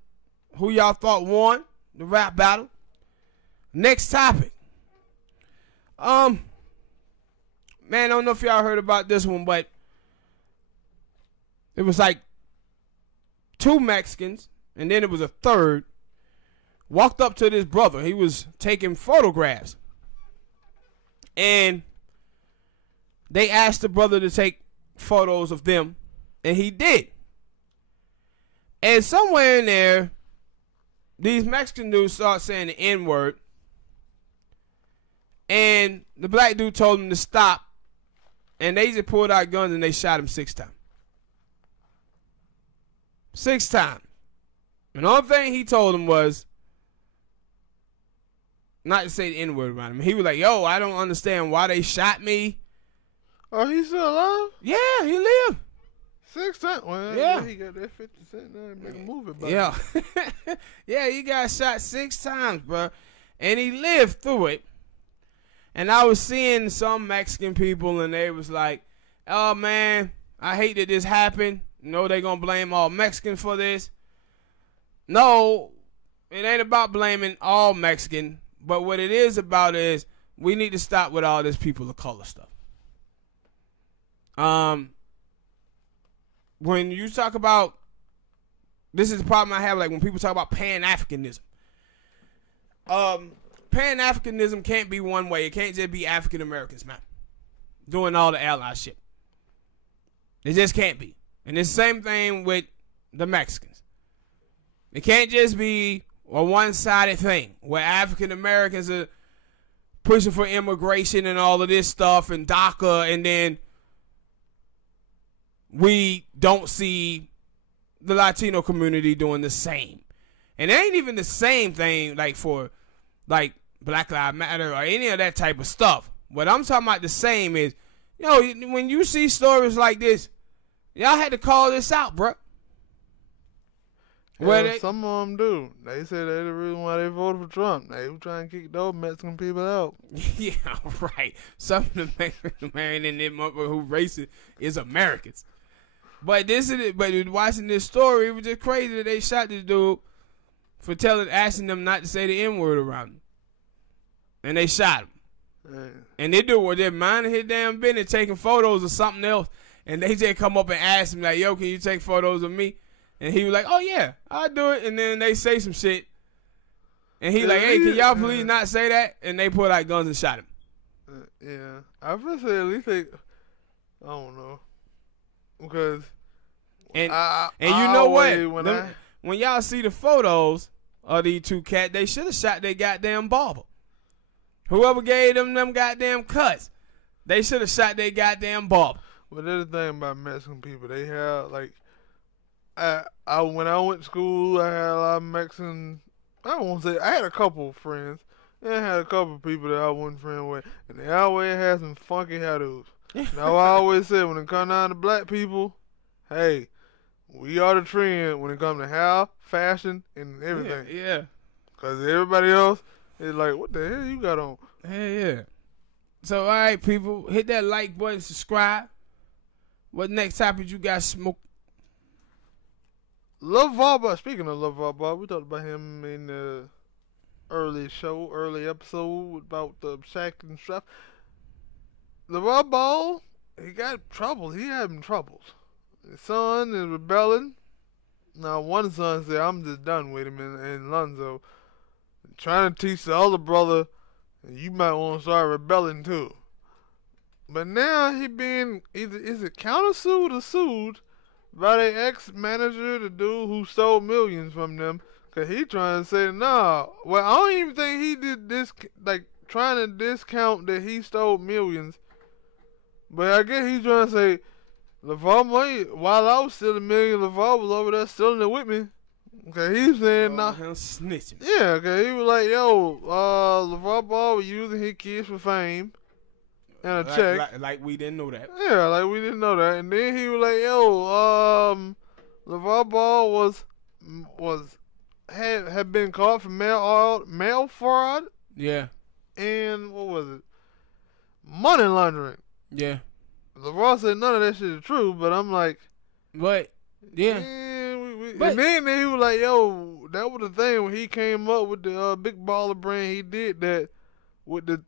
Who y'all thought won the rap battle. Next topic. Man, I don't know if y'all heard about this one, but it was like 2 Mexicans, and then it was a third, walked up to this brother. He was taking photographs. And they asked the brother to take photos of them, and he did. And somewhere in there, these Mexican dudes start saying the N-word. And the black dude told him to stop. And they just pulled out guns and they shot him 6 times. 6 times. And the only thing he told him was not to say the N-word around him. He was like, yo, I don't understand why they shot me. Oh, he's still alive? Yeah, he lived. 6 times? Well, yeah. He got that 50 cent now and make a movie about it. Yeah, he got shot 6 times, bro. And he lived through it. And I was seeing some Mexican people, and they was like, oh, man, I hate that this happened. You know, they going to blame all Mexicans for this. No, it ain't about blaming all Mexican. But what it is about is we need to stop with all this people of color stuff. When you talk about, this is the problem I have, like when people talk about Pan-Africanism. Pan-Africanism can't be one way. It can't just be African Americans, man, doing all the allyship. It just can't be. And it's the same thing with the Mexicans. It can't just be a one-sided thing where African Americans are pushing for immigration and all of this stuff and DACA, and then we don't see the Latino community doing the same. And it ain't even the same thing like for like Black Lives Matter or any of that type of stuff. What I'm talking about the same is, when you see stories like this, y'all had to call this out, bro. Yeah, some of them do. They said that's the reason why they voted for Trump. They were trying to kick those Mexican people out. Yeah, right. Some of the Mexican man in them who racist is Americans. But watching this story, it was just crazy that they shot this dude for asking them not to say the N-word around him. And they shot him. Man. And they do what they're minding his damn business, taking photos of something else. And they just come up and ask him, like, yo, can you take photos of me? And he was like, oh, yeah, I'll do it. And then they say some shit. And he like, hey, can y'all please not say that? And they pulled out guns and shot him. Yeah. I feel say at least I don't know. Because and you know what? When y'all see the photos of these two cats, they should have shot their goddamn barber. Whoever gave them goddamn cuts, they should have shot their goddamn barber. Well, there's the thing about Mexican people. They have, like, when I went to school, I had a lot of Mexican. I won't say I had a couple of friends. And I had a couple of people that I wasn't friends with, and they always had some funky hairdos. Now I always said when it comes down to black people, hey, we are the trend when it comes to hair, fashion, and everything. Yeah. Because everybody else is like, what the hell you got on? Hell yeah. So all right, people, hit that like button, subscribe. What next topic you got, Smoke? LeVar Ball. Speaking of LeVar Ball, we talked about him in the early episode about the Shaq and stuff. LeVar Ball, he got trouble. He having troubles. His son is rebelling. Now, one son said, I'm just done with him, and Lonzo. Trying to teach the other brother, you might want to start rebelling too. But now he being, is it countersued or sued by their ex-manager, the dude who stole millions from them, because he trying to say, nah. Well, I don't even think he did this, like, trying to discount that he stole millions. But I guess he's trying to say, LeVar money, while I was stealing millions, LeVar was over there stealing it with me. Okay, he's saying, nah. Him snitching. Yeah, okay, he was like, yo, LeVar Ball was using his kids for fame. And a check. Like we didn't know that. Yeah, like we didn't know that. And then he was like, yo, LeVar Ball had been caught for mail fraud. Yeah. And what was it? Money laundering. Yeah. LeVar said none of that shit is true, but I'm like, but yeah. And then he was like, yo, that was the thing when he came up with the Big Baller brand. He did that with the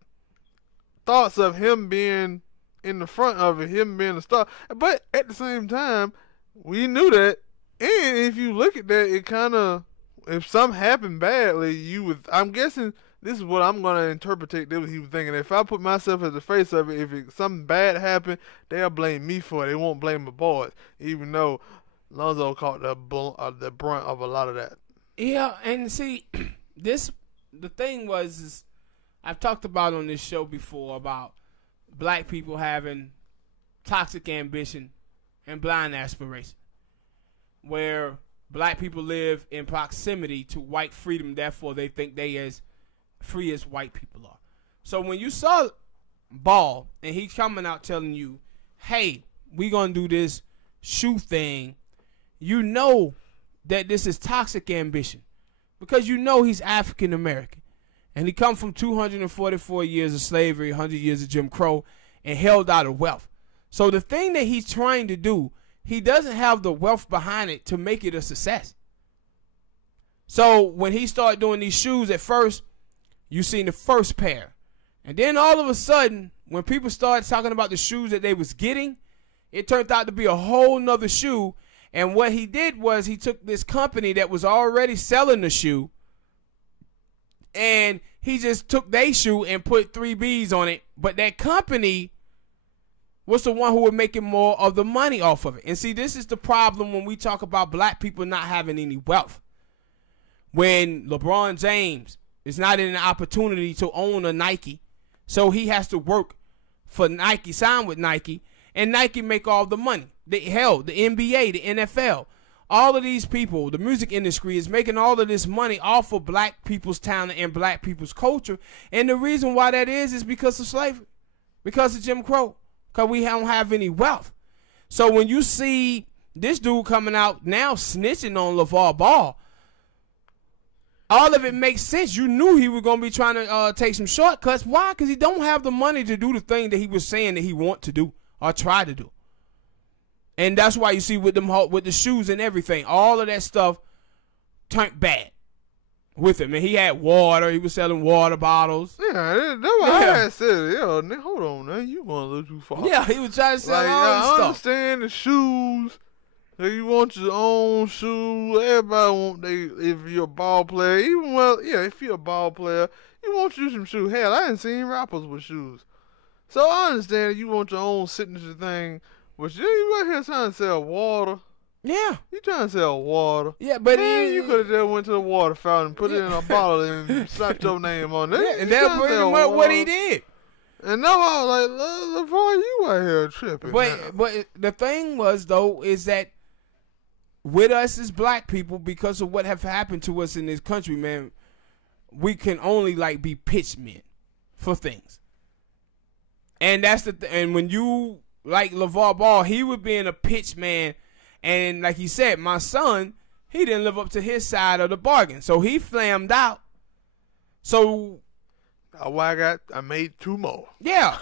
thoughts of him being in the front of it, him being a star. But at the same time, we knew that. And if you look at that, it kind of, if something happened badly, I'm guessing this is what I'm going to interpret that he was thinking. If I put myself as the face of it, if something bad happened, they'll blame me for it. They won't blame the boys, even though Lonzo caught the brunt of a lot of that. Yeah, and see, the thing was, I've talked about on this show before about black people having toxic ambition and blind aspiration, where black people live in proximity to white freedom, therefore they think they as free as white people are. So when you saw Ball and he's coming out telling you, hey, we gonna do this shoe thing, you know that this is toxic ambition because you know he's African American. And he come from 244 years of slavery, 100 years of Jim Crow, and held out of wealth. So the thing that he's trying to do, he doesn't have the wealth behind it to make it a success. So when he started doing these shoes, at first, you seen the first pair. And then all of a sudden, when people started talking about the shoes that they was getting, It turned out to be a whole nother shoe. And what he did was he took this company that was already selling the shoe, and he just took their shoe and put 3 B's on it. But that company was the one who was making more of the money off of it. And see, this is the problem when we talk about black people not having any wealth. When LeBron James is not in an opportunity to own a Nike, so he has to work for Nike, sign with Nike, and Nike make all the money. The NBA, the NFL, all of these people, the music industry is making all of this money off of black people's talent and black people's culture. And the reason why that is because of slavery, because of Jim Crow, because we don't have any wealth. So when you see this dude coming out now snitching on LeVar Ball, all of it makes sense. You knew he was going to be trying to take some shortcuts. Why? Because he don't have the money to do the thing that he was saying that he want to do or try to do. And that's why you see with the shoes and everything, all of that stuff turned bad with him. And he had water. He was selling water bottles. Yeah, that's what I had said. Yeah, hold on, man. You going a little too far. Yeah, he was trying to sell all this stuff. I understand the shoes. If you want your own shoes, everybody want if you're a ball player. If you're a ball player, you want you some shoes. Hell, I ain't seen rappers with shoes. So I understand that you want your own signature thing. But you right here trying to sell water. Yeah. You trying to sell water. Yeah, but you could have just went to the water fountain and put it in a bottle and slapped your name on it. Yeah, and that's pretty much what he did. And now I was like, LeVar, you out here tripping. But the thing was, though, is that with us as black people, because of what have happened to us in this country, man, we can only be pitch men for things. And that's and when you like LeVar Ball, he was being a pitch man, and like he said, my son, he didn't live up to his side of the bargain, so he flamed out. So I made 2 more. Yeah,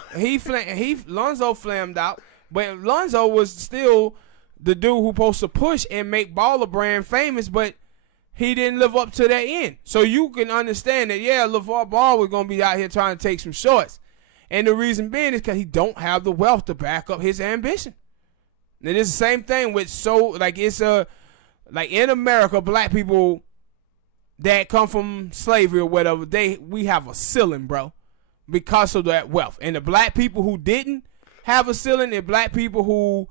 Lonzo flamed out, but Lonzo was still the dude who supposed to push and make Baller Brand famous, but he didn't live up to that end. So you can understand that, yeah, LeVar Ball was gonna be out here trying to take some shorts. And the reason being is because he don't have the wealth to back up his ambition. And it's the same thing with in America, black people that come from slavery or whatever, we have a ceiling, bro, because of that wealth. And the black people who didn't have a ceiling, and black people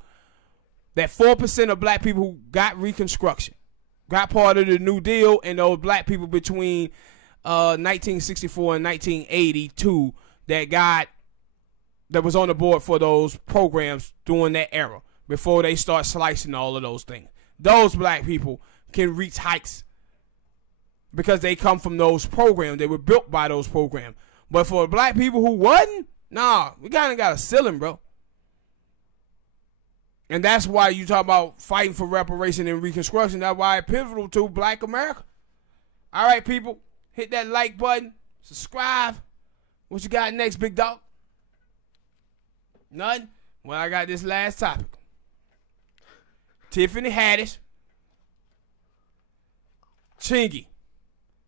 that 4% of black people who got Reconstruction, got part of the New Deal, and those black people between 1964 and 1982 that was on the board for those programs during that era before they start slicing all of those things. Those black people can reach heights because they come from those programs. They were built by those programs. But for black people who wasn't, we kind of got a ceiling, bro. And that's why you talk about fighting for reparation and Reconstruction. That's why it's pivotal to black America. All right, people, hit that like button, subscribe. What you got next, big dog? Nothing? Well, I got this last topic. Tiffany Haddish. Chingy.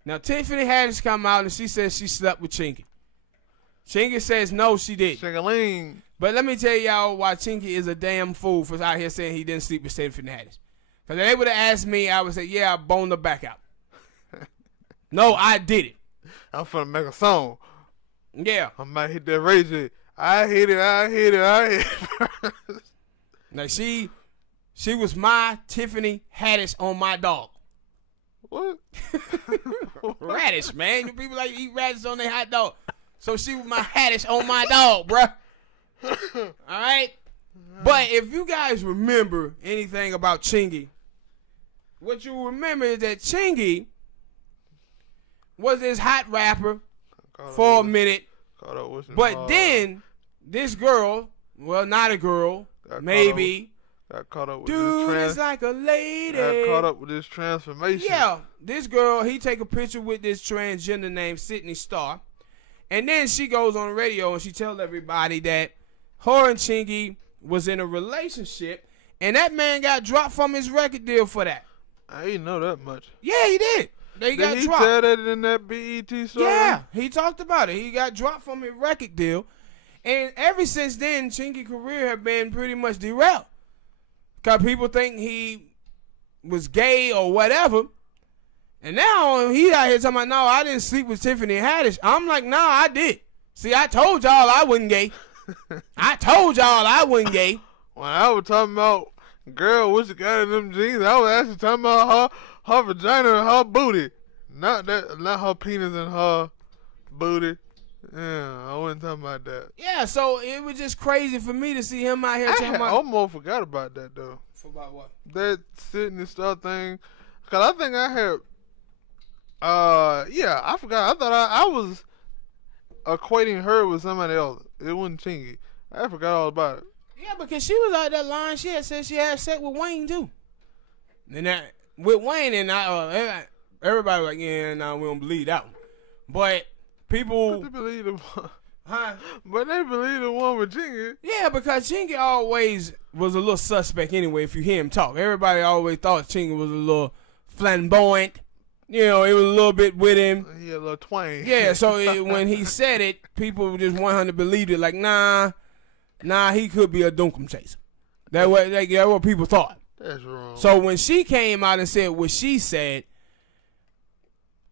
Now, Tiffany Haddish come out and she says she slept with Chingy. Chingy says no, she didn't. Chingaling. But let me tell y'all why Chingy is a damn fool for out here saying he didn't sleep with Tiffany Haddish. Because if they would have asked me, I would say, yeah, I boned her back out. No, I did it. I'm finna make a song. Yeah. I might hit that Ray. I hit it. Now, she was my Tiffany Haddish on my dog. What? Radish, man. You people like to eat radish on their hot dog. So she was my Haddish on my dog, bruh. All right? But if you guys remember anything about Chingy, what you remember is that Chingy was this hot rapper for a minute. But then this girl, well, not a girl, maybe. Got caught up with dude is like a lady. Got caught up with this transformation. Yeah, this girl, he take a picture with this transgender named Sydney Starr. And then she goes on the radio and she tells everybody that her and Chingy was in a relationship. And that man got dropped from his record deal for that. I didn't know that much. Yeah, he did. They got he dropped. tell that in that BET story? Yeah, he talked about it. He got dropped from his record deal. And ever since then, Chingy's career have been pretty much derailed. Because people think he was gay or whatever. And now he out here talking about, no, I didn't sleep with Tiffany Haddish. I'm like, no, I did. See, I told y'all I wasn't gay. I told y'all I wasn't gay. When I was talking about, girl, what you got in them jeans, I was actually talking about her vagina and her booty. Not her penis and her booty. Yeah, I wasn't talking about that. Yeah, so it was just crazy for me to see him out here talking about. I almost forgot about that, though. About what? That sitting and stuff thing. Because I think I had, yeah, I forgot. I thought I was equating her with somebody else. It wasn't Chingy. I forgot all about it. Yeah, because she was out that line. She had said she had sex with Wayne, too. And that, with Wayne, and everybody was like, yeah, no, we don't believe that one. But people. But they believe the one. Huh? But they believe the one with Chingy. Yeah, because Chingy always was a little suspect anyway if you hear him talk. Everybody always thought Chingy was a little flamboyant. You know, it was a little bit with him. He had a little twang. Yeah, so when he said it, people just 100 believed it. Like, nah, he could be a dunkum chaser. That's what people thought. That's wrong. So when she came out and said what she said,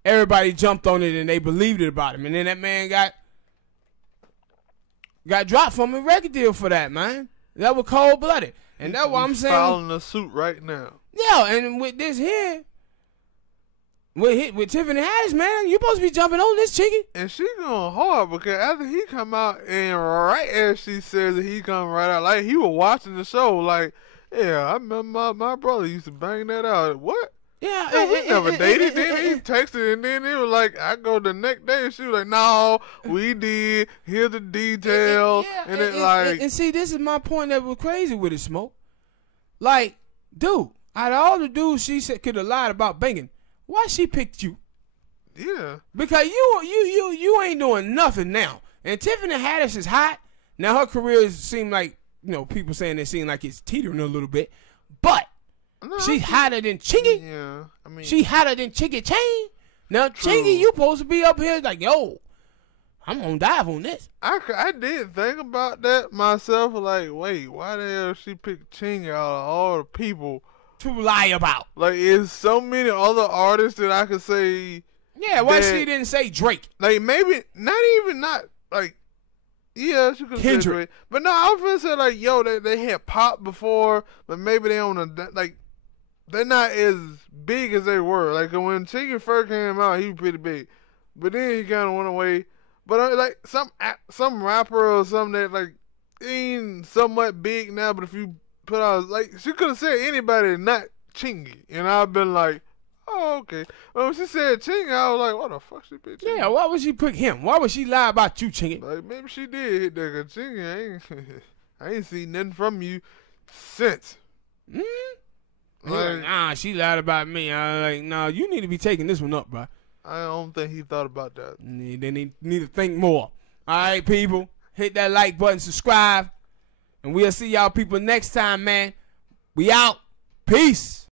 everybody jumped on it and they believed it about him. And then that man got dropped from a record deal for that, man. That was cold-blooded. And that's what I'm saying. Filing a suit right now. Yeah, and with this here, with Tiffany Haddish, man, you supposed to be jumping on this chicken. And she going hard because after he come out and right as she says that he come right out, like he was watching the show, like, yeah, I remember my brother used to bang that out. What? Yeah, no, we never dated. Then he texted, and then it was like, I go the next day, and she was like, no, we did. Here's the details. And see, this is my point that was crazy with it, Smoke. Like, dude, out of all the dudes she said could have lied about banging, why she picked you? Yeah. Because you ain't doing nothing now. And Tiffany Haddish is hot. Now her career seem like, you know, people saying it seem like it's teetering a little bit, but. No, she's hotter than Chingy. Yeah, I mean, she hotter than Chingy Chain. Now, true. Chingy, you supposed to be up here like, yo, I'm gonna dive on this. I did think about that myself. Like, wait, why the hell she picked Chingy out of all the people to lie about? Like, there's so many other artists that I could say. Yeah, why she didn't say Drake? Like, maybe not like. Yeah, she could say Drake. But no, I was gonna say like, yo, they had pop before, but maybe they on a like. They're not as big as they were. Like, when Chingy first came out, he was pretty big. But then he kind of went away. But, like, some rapper or something that, like, ain't somewhat big now, but if you put out, like, she could have said anybody not Chingy. And I've been like, oh, okay. But when she said Chingy, I was like, what the fuck she picked Chingy? Yeah, why would she pick him? Why would she lie about you, Chingy? Like, maybe she did hit that, because Chingy, I ain't seen nothing from you since. Mm-hmm. Like, nah, she lied about me. I was like, nah, you need to be taking this one up, bro. I don't think he thought about that. They need to think more. All right, people. Hit that like button, subscribe. And we'll see y'all people next time, man. We out. Peace.